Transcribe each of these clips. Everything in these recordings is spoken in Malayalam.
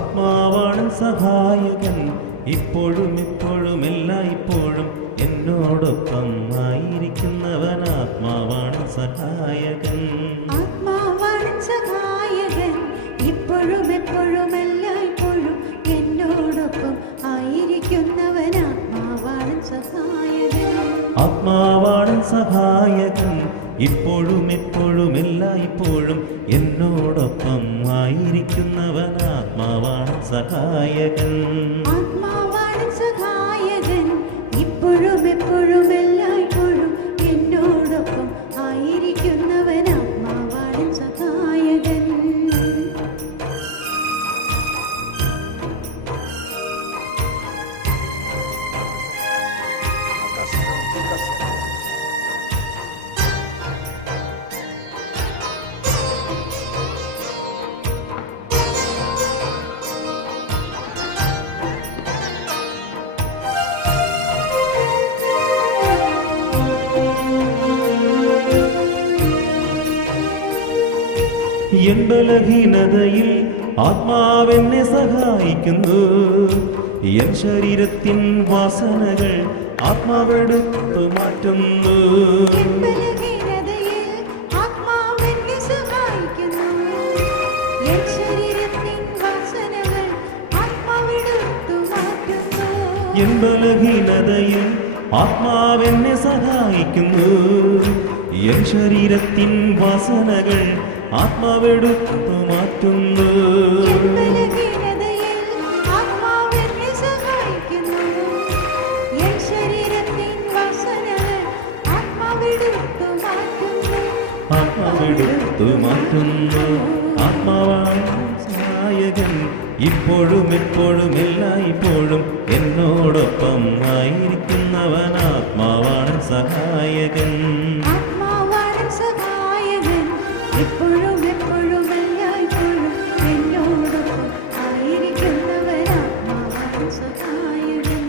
ആത്മാവാണ് സഹായകൻ ഇപ്പോഴും ഇപ്പോഴും എല്ലായ്പ്പോഴും എന്നോടൊപ്പം ആയിരിക്കുന്നവൻ ആത്മാവാണ് സഹായകൻ. ആത്മാവാണ് സഹായകൻ ഇപ്പോഴും എപ്പോഴും എല്ലായ്പ്പോഴും എന്നോടൊപ്പം ആയിരിക്കുന്നവൻ ആത്മാവാണ് സഹായകൻ. ആത്മാവാണ് സഹായകൻ ഇപ്പോഴും എപ്പോഴും എല്ലായ്പ്പോഴും എന്നോടൊപ്പം ആയിരിക്കുന്നവൻ ആത്മാവാണ് സഹായകൻ. ആത്മാവാണ് സഹായകൻ ഇപ്പോഴും എപ്പോഴും എല്ലായ്പ്പോഴും എന്നോടൊപ്പം ആയിരിക്കുന്നവൻ ആത്മാവാണ് സഹായകൻ. എൻ ബലഹീനതയിൽ ആത്മാവെന്നെ സഹായിക്കുന്നു. എൻ ശരീരത്തിൻ വാസനകൾ ആത്മാവെടുത്തു മാറ്റുന്നു. എൻ ബലഹീനതയിൽ ആത്മാവെന്നെ സഹായിക്കുന്നു. എൻ ശരീരത്തിൻ വാസനകൾ ആത്മാവെടുത്തു മാറ്റുന്നു. എൻ ബലഹീനതയിൽ ആത്മാവെന്നെ സഹായിക്കുന്നു. എൻ ശരീരത്തിൻ വാസനകൾ ആത്മാവെടുത്തു മാറ്റുന്നു. എൻ ബലഹീനതയിൽ ആത്മാവെന്നെ സഹായിക്കുന്നു. എൻ ശരീരത്തിൻ വാസനകൾ ആത്മാവെടുത്തു മാറ്റുന്നു. ആത്മാവെടുത്തു മാറ്റുന്നു. ആത്മാവാണ് സഹായകൻ ഇപ്പോഴും എപ്പോഴും എല്ലായ്പ്പോഴും എന്നോടൊപ്പം ആയിരിക്കുന്നവൻ ആത്മാവാണ് സഹായകൻ. ആത്മാവാണ് സഹായകൻ ഇപ്പോഴും എപ്പോഴും എല്ലായ്പ്പോഴും എന്നോടൊപ്പം ആയിരിക്കുന്നവൻ ആത്മാവാണ് സഹായകൻ.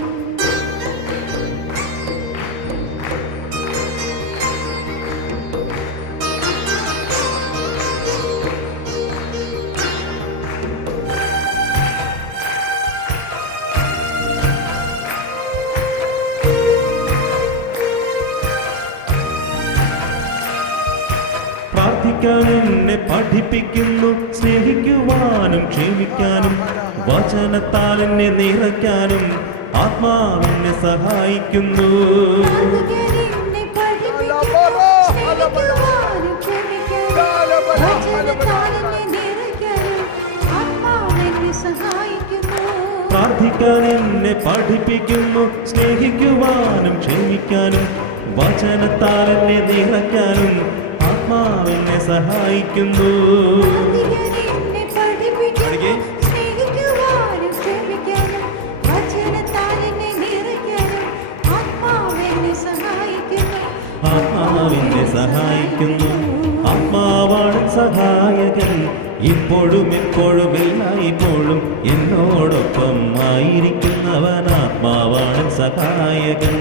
പ്രാർത്ഥിക്കാൻ എന്നെ പഠിപ്പിക്കുന്നു. സ്നേഹിക്കുവാനും ക്ഷമിക്കാനും വചനത്താൽ എന്നെ നിറയ്ക്കാനും ആത്മാവെന്നെ സഹായിക്കുന്നു. പ്രാർത്ഥിക്കാൻ എന്നെ പഠിപ്പിക്കുന്നു. സ്നേഹിക്കുവാനും ക്ഷമിക്കാനും വചനത്താൽ എന്നെ നിറയ്ക്കാനും ആത്മാവെന്നെ സഹായിക്കുന്നു. പ്രാർത്ഥിക്കാൻ എന്നെ പഠിപ്പിക്കുന്നു. സ്നേഹിക്കുവാനും ക്ഷമിക്കാനും വചനത്താൽ എന്നെ നിറയ്ക്കാനും ആത്മാവെന്നെ സഹായിക്കുന്നു. പ്രാർത്ഥിക്കാൻ എന്നെ പഠിപ്പിക്കുന്നു. സ്നേഹിക്കുവാനും ക്ഷമിക്കാനും വചനത്താൽ എന്നെ നിറയ്ക്കാനും ആത്മാവെന്നെ സഹായിക്കുന്നു. ആത്മാവെന്നെ സഹായിക്കുന്നു. ആത്മാവാണ് സഹായകൻ ഇപ്പോഴും എപ്പോഴും എല്ലായ്പ്പോഴും എന്നോടൊപ്പം ആയിരിക്കുന്നവൻ ആത്മാവാണ് സഹായകൻ.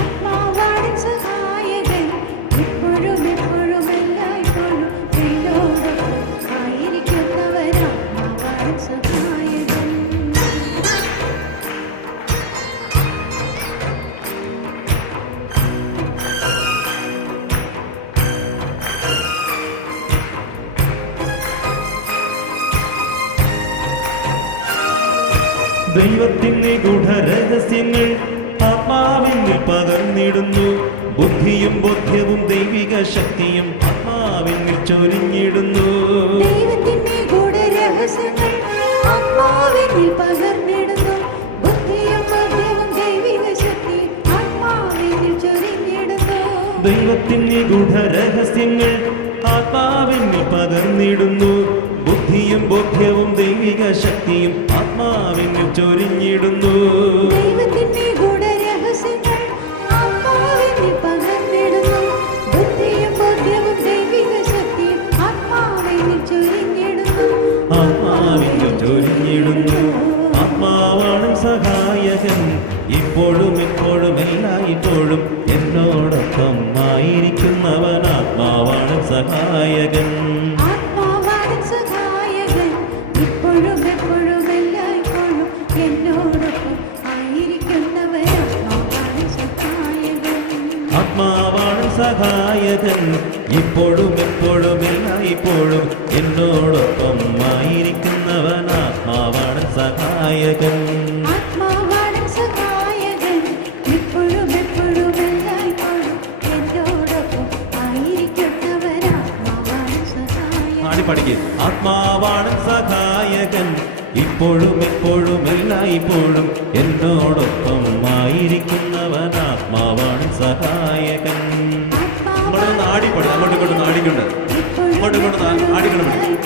ആത്മാവാണ് സഹായകൻ ഇപ്പോഴും എപ്പോഴും എല്ലായ്പ്പോഴും എന്നോടൊപ്പം ആയിരിക്കുന്നവൻ ആത്മാവാണ് സഹായകൻ. ദൈവത്തിന്റെ ഗൂഢരഹസ്യങ്ങൾ ആത്മാവിൽ പകർന്നിടുന്നു. ബുദ്ധിയും ബോധ്യവും ദൈവിക ശക്തിയും ആത്മാവിൽ ചൊരിഞ്ഞിടുന്നു. ദൈവത്തിന്റെ ഗൂഢരഹസ്യങ്ങൾ ആത്മാവിൽ പകർന്നിടുന്നു. ബുദ്ധിയും ബോധ്യവും ദൈവിക ശക്തിയും ആത്മാവിൽ ചൊരിഞ്ഞിടുന്നു. ദൈവത്തിന്റെ ഗൂഢരഹസ്യങ്ങൾ ആത്മാവിൽ പകർന്നിടുന്നു. ബുദ്ധിയും ബോധ്യവും ദൈവിക ശക്തിയും ആത്മാവിൽ ചൊരിഞ്ഞിടുന്നു. ദൈവത്തിന്റെ ഗൂഢരഹസ്യങ്ങൾ ആത്മാവിൽ പകർന്നിടുന്നു. ബുദ്ധിയും ബോധ്യവും ദൈവിക ശക്തിയും ആത്മാവിൽ ചൊരിഞ്ഞിടുന്നു. ആത്മാവിൽ ചൊരിഞ്ഞിടുന്നു. ആത്മാവാണ് സഹായകൻ ഇപ്പോഴും എപ്പോഴും എല്ലായ്പ്പോഴും എന്നോടൊപ്പം ആയിരിക്കുന്നവൻ ആത്മാവാണ് സഹായകൻ. ആത്മാവാണ് സഹായകൻ ഇപ്പോഴും എപ്പോഴും സഹായകൻ ഇപ്പോഴും എപ്പോഴും എല്ലായ്പ്പോഴും എന്നോടൊപ്പം ആയിരിക്കുന്നവൻ ആത്മാവാണ് സഹായകൻ. ആത്മാവാണ് സഹായകൻ ഇപ്പോഴും എപ്പോഴും എല്ലായ്പ്പോഴും എന്നോടൊപ്പം ആയിരിക്കുന്നവൻ ആത്മാവാണ് സഹായകൻ. ആടി പഠിക്കുക. ആത്മാവാണ് സഹായകൻ ഇപ്പോഴും എപ്പോഴും എല്ലായ്പ്പോഴും എന്നോടൊപ്പം ആയിരിക്കുന്നവൻ ആത്മാവാണ് സഹായകൻ. നമ്മളൊന്ന് ആടി പഠിക്കും. അങ്ങോട്ടും ഇങ്ങോട്ടും ആടിക്കൊണ്ട് അങ്ങോട്ടും ഇങ്ങോട്ടും ആടിക്കൊണ്ട് പഠിക്കും.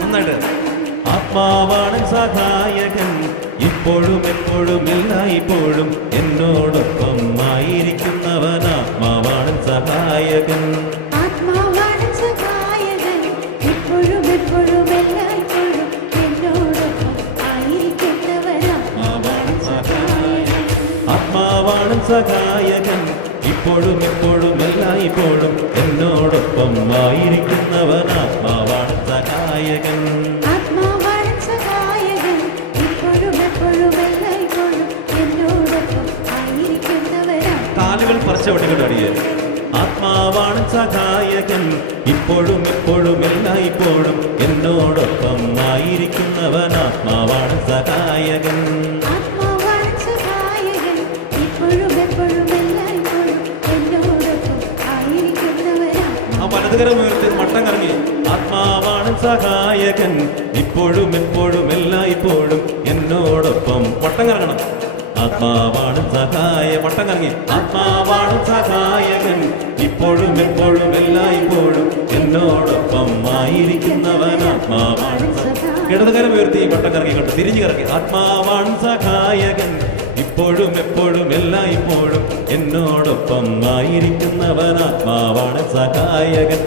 നന്നായിട്ട്. ആത്മാവാണ് സഹായകൻ ഇപ്പോഴും എപ്പോഴും എല്ലായ്പ്പോഴും എന്നോടൊപ്പം ആയിരിക്കുന്നവൻ ആത്മാവാണ് സഹായകൻ. ആത്മാവാണ് സഹായകൻ ഇപ്പോഴും എപ്പോഴും എല്ലായ്പ്പോഴും എന്നോടൊപ്പം ആയിരിക്കുന്നവൻ ആത്മാവാണ് സഹായകൻ. ആത്മാവാണ് സഹായകൻ ഇപ്പോഴും എപ്പോഴും എല്ലായ്പ്പോഴും എന്നോടൊപ്പം ആയിരിക്കുന്നവൻ ആത്മാവാണ് സഹായകൻ. ആത്മാവാണ് സഹായകൻ ഇപ്പോഴും എപ്പോഴും എല്ലായ്പ്പോഴും എന്നോടൊപ്പം ആയിരിക്കുന്നവൻ കാലുകൾ പറിച്ചവിട്ടുകൊണ്ട് അടിയേ. ആത്മാവാണ് സഹായകൻ ഇപ്പോഴും എപ്പോഴും എല്ലായ്പ്പോഴും എന്നോടൊപ്പം ആയിരിക്കുന്നവൻ ആത്മാവാണ് സഹായകൻ. ആത്മാവാണ് സഹായകൻ ഇപ്പോഴും എപ്പോഴും എല്ലായ്പ്പോഴും എന്നോടൊപ്പം ആയിരിക്കുന്നവൻ ആ വലതുകരം ഉയർത്തി മട്ടം കറങ്ങി. ആത്മാവാണ് സഹായകൻ ഇപ്പോഴും എപ്പോഴും എല്ലായ്പ്പോഴും എന്നോടൊപ്പം മട്ടം കറങ്ങണം. ആത്മാവാണ് സഹായ മട്ടം കറങ്ങി. ആത്മാവാണ് സഹായകൻ ഇപ്പോഴും എപ്പോഴും എല്ലായ്പ്പോഴും എന്നോടൊപ്പം ആയിരിക്കുന്നവൻ ആത്മാവാണ് സഹായകൻ. ഇടതുകരം ഉയർത്തി മട്ടം കറങ്ങിക്കൊണ്ട് തിരിഞ്ഞു കറങ്ങി. ആത്മാവാണ് സഹായകൻ ഇപ്പോഴും എപ്പോഴും എല്ലായ്പ്പോഴും എന്നോടൊപ്പം ആയിരിക്കുന്നവൻ ആത്മാവാണ് സഹായകൻ.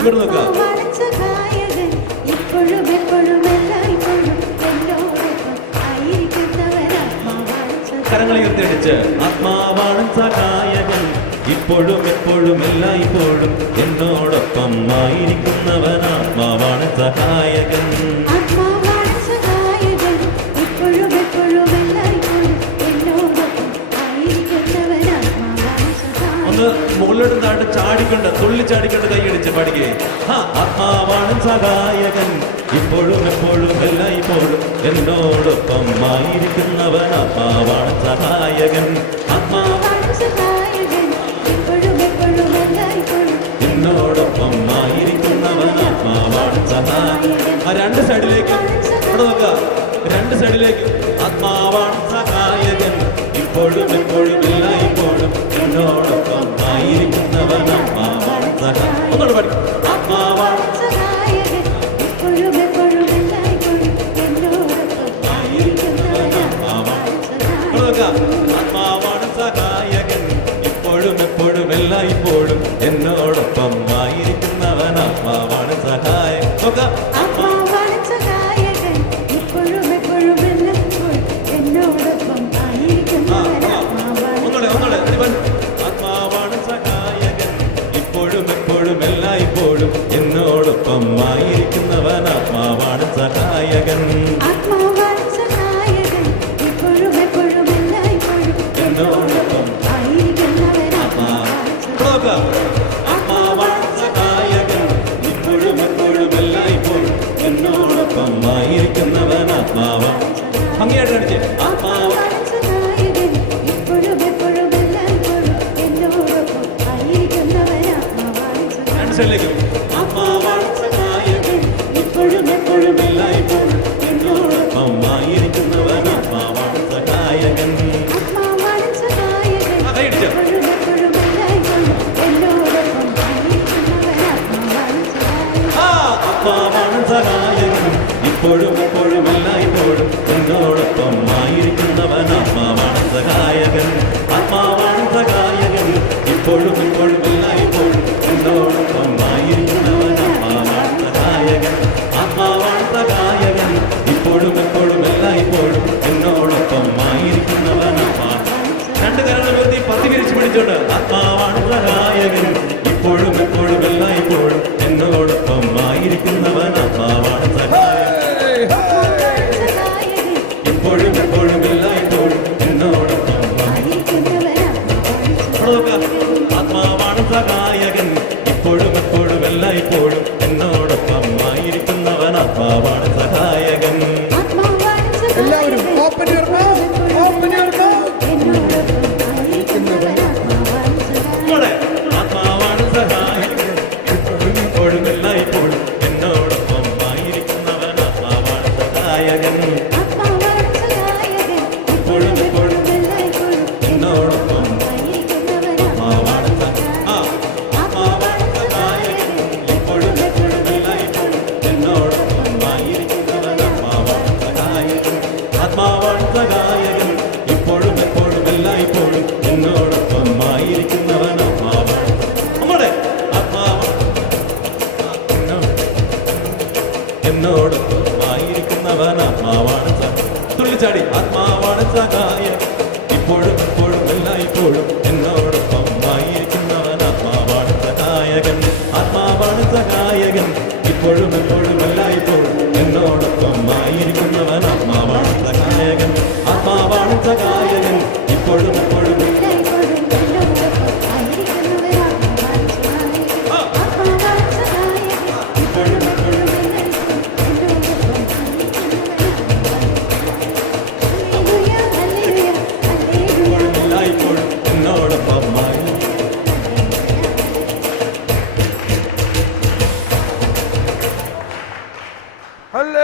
ഇവിടെ നോക്കുക. ആത്മാവാണ് സഹായകൻ ഇപ്പോഴും എപ്പോഴും എല്ലായ്പ്പോഴും എന്നോടൊപ്പം ആയിരിക്കുന്നവൻ ആത്മാവാണ് സഹായകൻ. കരങ്ങൾ ഉയർത്തിയടിച്ച്. ആത്മാവാണ് സഹായകൻ ഇപ്പോഴും എപ്പോഴും എല്ലായ്പ്പോഴും എന്നോടൊപ്പം ആയിരിക്കുന്നവൻ ആത്മാവാണ് സഹായകൻ. ആത്മാവാണ് സഹായകൻ ഇപ്പോഴും എപ്പോഴും എല്ലായ്പ്പോഴും എന്നോടൊപ്പം ആയിരിക്കുന്നവൻ ആത്മാവാണ് സഹായകൻ. ഒന്ന് മുകളിലോട്ട് താഴെ ചാടിക്കൊണ്ട് തുള്ളിച്ചാടിക്കൊണ്ട് കൈയടിച്ച് പാടുകയെ. ആത്മാവാണ് സഹായകൻ ഇപ്പോഴും എപ്പോഴും എല്ലായ്പ്പോഴും എന്നോടൊപ്പം ആയിരിക്കുന്നവൻ ആത്മാവാണ് സഹായകൻ. ആത്മാവാണ് സഹായകൻ ഇപ്പോഴും എപ്പോഴും എല്ലായ്പ്പോഴും എന്നോടൊപ്പം ആയിരിക്കുന്നവൻ ആത്മാവാണ് സഹായകൻ. ആ രണ്ട് സൈഡിലേക്ക് ഇവിടെ നോക്കുക. രണ്ട് സൈഡിലേക്ക്. ആത്മാവാണ് സഹായകൻ ഇപ്പോഴും എപ്പോഴും എല്ലായ്പ്പോഴും എന്നോടൊപ്പം ആയിരിക്കുന്നവൻ ആത്മാവാണ് സഹായകൻ. ഒന്നുകൂടെ പഠിക്കും. ആത്മാവാണ് സഹായകൻ ഇപ്പോഴും എപ്പോഴും എല്ലായ്പ്പോഴും എന്നോടൊപ്പം ആയിരിക്കുന്നവൻ ആത്മാവാണ് സഹായകൻ. ആത്മാവാണ് സഹായകൻ ഇപ്പോഴും എപ്പോഴും എല്ലായ്പ്പോഴും എന്നോടൊപ്പം ആയിരിക്കുന്നവൻ ആത്മാവാണ് സഹായകൻ. ആത്മാവാണ് സഹായകൻ ഇപ്പോഴും എപ്പോഴും എല്ലായ്പ്പോഴും എന്നോടൊപ്പം ആയിരിക്കുന്നവൻ ആത്മാവാണ് ആത്മാവാണ് സഹായകൻ ഇപ്പോഴും എപ്പോഴും എല്ലായ്പ്പോഴും എന്നോടൊപ്പം ആയിരിക്കുന്നവൻ ആത്മാവാണ് സഹായകൻ. ആത്മാവാണ് സഹായകൻ ഇപ്പോഴും എപ്പോഴും എല്ലായ്പ്പോഴും എന്നോടൊപ്പം ആയിരിക്കുന്നവൻ ആത്മാവാണ് സഹായകൻ. ആത്മാവാണ് സഹായകൻ ഇപ്പോഴും എപ്പോഴും എല്ലായ്പ്പോഴും എന്നോടൊപ്പം ആയിരിക്കുന്നവൻ ആത്മാവാണ്. ഭംഗിയായിട്ട് അടിച്ച്. ആത്മാവാണ് സഹായകൻ ഇപ്പോഴും എപ്പോഴും എല്ലായ്പ്പോഴും എന്നോടൊപ്പം ആയിരിക്കുന്നവൻ ആത്മാവാണ് സഹായകൻ. രണ്ട് സൈഡിലേക്ക്. ആത്മാവാണ് സഹായകൻ ഇപ്പോഴും എപ്പോഴും എല്ലായ്പ്പോഴും എന്നോടൊപ്പം ആയിരിക്കുന്നവൻ ആത്മാവാണ് സഹായകൻ. ആത്മാവാണ് സഹായകൻ കൈയടിച്ച്. ഇപ്പോഴും എപ്പോഴും എല്ലായ്പ്പോഴും എന്നോടൊപ്പം ആയിരിക്കുന്നവൻ ആത്മാവാണ് സഹായകൻ. ആത്മാവാണ് സഹായകൻ ഇപ്പോഴും എപ്പോഴും എല്ലായ്പ്പോഴും എന്നോടൊപ്പം ആയിരിക്കുന്നവൻ ആത്മാവാണ് സഹായകൻ. ആത്മാവാണ് സഹായകൻ ഇപ്പോഴും എപ്പോഴും എല്ലായ്പ്പോഴും എന്നോടൊപ്പം ആയിരിക്കുന്നവൻ ആത്മാവാണ് സഹായകൻ. ആത്മാവാണ് സഹായകൻ ഇപ്പോഴും എപ്പോഴും എല്ലായ്പ്പോഴും എന്നോടൊപ്പം ആയിരിക്കുന്നവൻ ആത്മാവാണ്. രണ്ട് കരങ്ങൾ വെറുതെ പത്തി വിരിച്ചു പിടിച്ചോണ്ട്. ആത്മാവാണ് സഹായകൻ ഇപ്പോഴും എപ്പോഴും എല്ലായ്പ്പോഴും എന്നോടൊപ്പം ആയിരിക്കുന്നവൻ ആത്മാവാണ് സഹായകൻ. ആത്മാവാണ് സഹായകൻ ഇപ്പോഴും എപ്പോഴും എല്ലായ്പ്പോഴും എന്നോടൊപ്പം ആയിരിക്കുന്നവൻ എന്നോടൊപ്പമായിരിക്കുന്നവൻ ആത്മാവാണ് തുള്ളിച്ചാടി ആത്മാവാണ് സഹായകൻ ഇപ്പോഴും എപ്പോഴും എല്ലായ്പ്പോഴും എന്നോടൊപ്പം ആയിരിക്കുന്നവൻ ആത്മാവാണ് സഹായകൻ ആത്മാവാണ് സഹായകൻ ഇപ്പോഴും എപ്പോഴും എല്ലായ്പ്പോഴും എന്നോടൊപ്പം ആയിരിക്കുന്നവൻ ആത്മാവാണ് സഹായകൻ ആത്മാവാണ് സഹായകൻ ഇപ്പോഴും എപ്പോഴും എല്ലായ്പ്പോഴും എന്നോടൊപ്പം ആയിരിക്കുന്നവൻ ആത്മാവാണ് സഹായകൻ. ആത്മാവാണ് സഹായകൻ. ഇപ്പോഴും എപ്പോഴും എല്ലായ്പ്പോഴും എന്നോടൊപ്പം ആയിരിക്കുന്നവൻ. ഹല്ലേലൂയ, ഹല്ലേലൂയ, എല്ലായ്പ്പോഴും എന്നോടൊപ്പം ഹല്ലേലൂയ